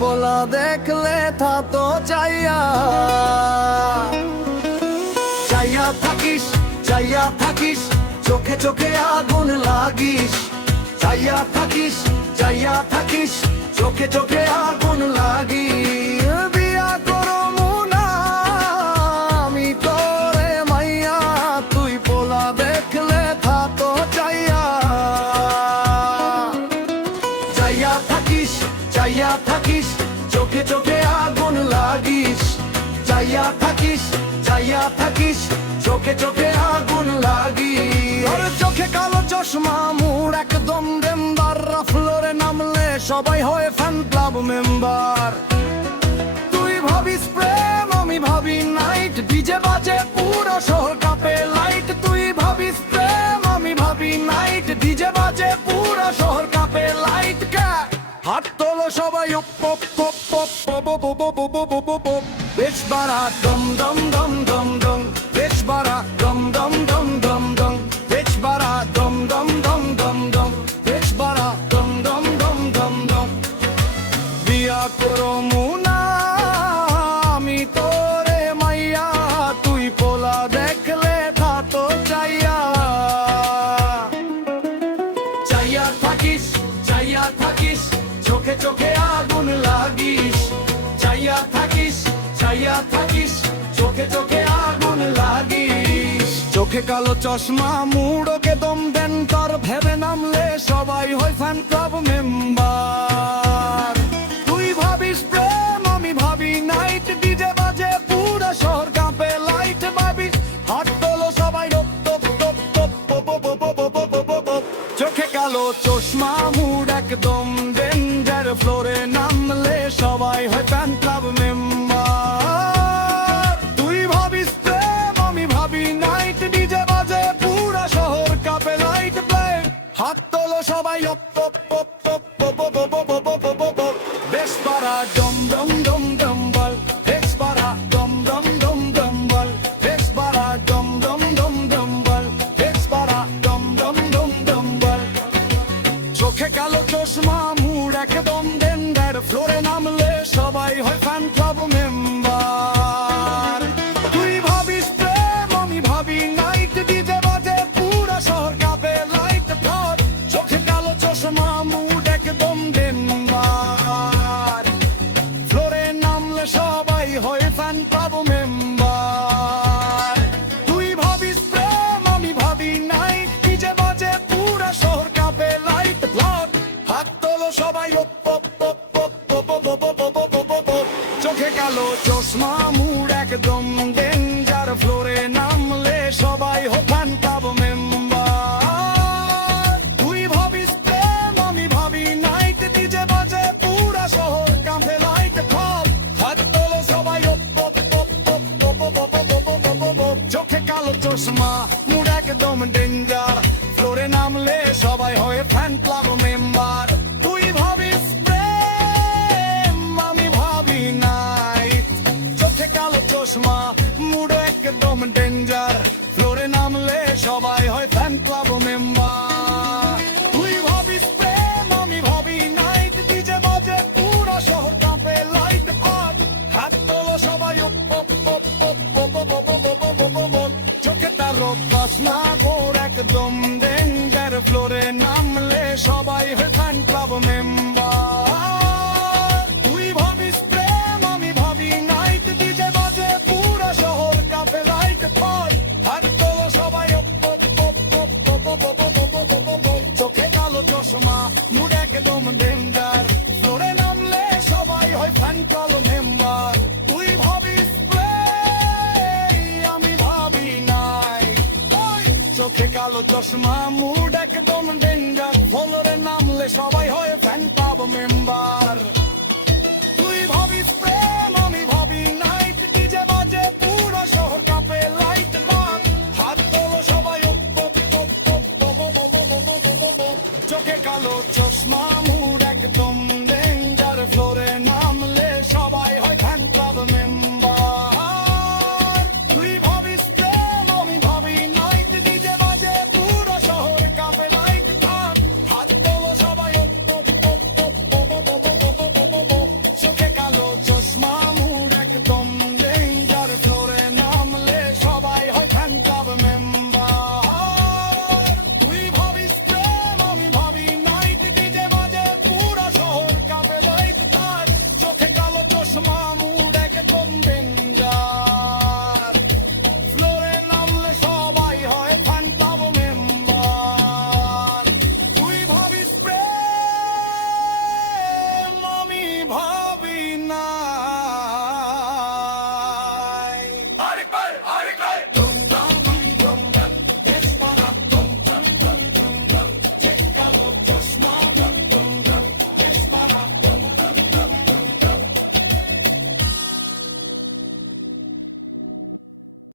পোলা দেখলে থা তো চাইয়া চাইয়া থাকিস, চাইয়া থাকিস, চোখে চোখে আগুন লাগিস। চাইয়া থাকিস, চাইয়া থাকিস, চোখে চোখে আগুন লাগিস। বিয়া করমু না আমি তোরে মাইয়া, তুই পোলা দেখলে থা তো চাইয়া চাইয়া থাকিস, চাইয়া থাকিস, চোখে চোখে আগুন লাগিস। চাইয়া থাকিস, চাইয়া থাকিস, চোখে চোখে আগুন লাগিস। ওর চোখে কালো চশমা, মুড একদম ডেম্বার, ফ্লোরে নামলে সবাই হয় ফ্যান ক্লাব মেম্বার। তুই ভাবিস প্রেম, আমি ভাবি নাইট, ডিজে বাজে পুরো শহর কাঁপে লাইট। তুই ভাবিস প্রেম, আমি ভাবি নাইট, ডিজে বাজে পুরো শহর কাঁপে লাইট। হাত তোলো সবাই উপ উপ উপ উপ উপ উপ উপ উপ উপ উপ উপ। বেশ বাড়া দম দম দম দম দম, বেশ বাড়া দম দম দম দম দম, বেশ বাড়া দম দম দম দম দম, বেশ বাড়া দম দম দম দম দম। বিয়া করমু না আমি তোরে মাইয়া, তুই পোলা দেখলে থা তো চাইয়া চাইয়া থাকিস, চাইয়া থাকিস, চোখে চোখে আগুন লাগিস। চাইয়া থাকিস, চাইয়া থাকিস, চোখে চোখে আগুন লাগিস। চোখে কালো চশমা, মুড়োকে দম দেন তোর, ভেবে নামলে সবাই হয় ফ্যান ক্লাব মেম্বার। তুই ভাবিস প্রেম, আমি ভাবি নাইট, ডিজে বাজে পুরো শহর কাঁপে লাইট। ভাবিস হাত তোলো সবাই top top top top top top top top. চোখে কালো চশমা, মুড একদম ডেঞ্জার, ফ্লোরে নামলে সবাই হয় ফ্যান ক্লাব মেম্বার। তুই ভাবিস প্রেম, আমি ভাবি নাইট, ডিজে বাজে পুরো শহর কাঁপে লাইট। প্লে হাত তোলো সবাই top top top top top top top top top. বেশ পারা ডম ডম ডম ডম বল, বেশ পারা ডম ডম ডম ডম বল, বেশ পারা ডম ডম ডম ডম বল, বেশ পারা ডম ডম ডম ডম বল। চোখে কালো চশমা, মুড একদম ডেঞ্জার, ফ্লোরে নামলে সবাই হয় ফ্যান ক্লাব মেম্বার। তুই ভাবিস প্রেম, আমি ভাবি নাইট, ডিজে বাজে পুরো শহর কাঁপে লাইট। চোখে কালো চশমা, মুড একদম ডেঞ্জার, ফ্লোরে নামলে সবাই হয় ফ্যান ক্লাব মেম্বার। তুই ভাবিস প্রেম, আমি ভাবি নাইট, ডিজে বাজে পুরো শহর কাঁপে লাইট। হাত তোলো সবাই উপ উপ উপ উপ উপ উপ উপ উপ উপ উপ উপ। চোখে কালো চশমা, মুড একদম ডেঞ্জার, ফ্লোরে নামলে সবাই হয় ফ্যান ক্লাব মেম্বার। তুই ভাবিস প্রেম, আমি ভাবি নাইট, ডিজে বাজে পুরো শহর কাঁপে লাইট। হাত তোলো সবাই উপ উপ উপ উপ উপ উপ উপ উপ উপ উপ। চোখে কালো চশমা, মুড একদম ডেঞ্জার, ফ্লোরে নামলে সবাই হয় ফ্যান ক্লাব মেম্বার। তুই ভাবিস প্রেম, আমি ভাবি নাইট, চোখে কালো চশমা, মুড একদম ডেঞ্জার, ফ্লোরে নামলে সবাই হয় ফ্যান ক্লাব মেম্বার। তুই ভাবিস প্রেম, আমি ভাবি নাইট, ডিজে বাজে পুরো শহর কাঁপে লাইট। হাত তোলো সবাই উপ উপ উপ উপ উপ উপ উপ উপ উপ উপ উপ। চোখে কালো চশমা, গোর একদম ডেঞ্জার, ফ্লোরে নামলে সবাই হয় ফ্যান ক্লাব মেম্বার। তুই ভাবিস প্রেম, আমি ভাবি নাইট, ডিজে বাজে পুরো শহর কাঁপে লাইট। হাত তোলো সবাই উপ উপ উপ উপ উপ উপ উপ উপ উপ উপ উপ। চোখে কালো চশমা, মুড একদম ডেঞ্জার, ফ্লোরে নামলে সবাই হয় ফ্যান ক্লাব মেম্বার। তুই ভাবিস প্রেম, আমি ভাবি নাইট, চোখে কালো চশমা, মুড একদম ডেঞ্জার, ফ্লোরে নামলে সবাই হয় ফ্যান ক্লাব মেম্বার। তুই ভাবিস প্রেম, আমি ভাবি নাইট, ডিজে বাজে পুরো শহর কাঁপে লাইট। হাত তোলো সবাই উপ উপ উপ উপ উপ উপ উপ উপ উপ উপ। চোখে কালো চশমা,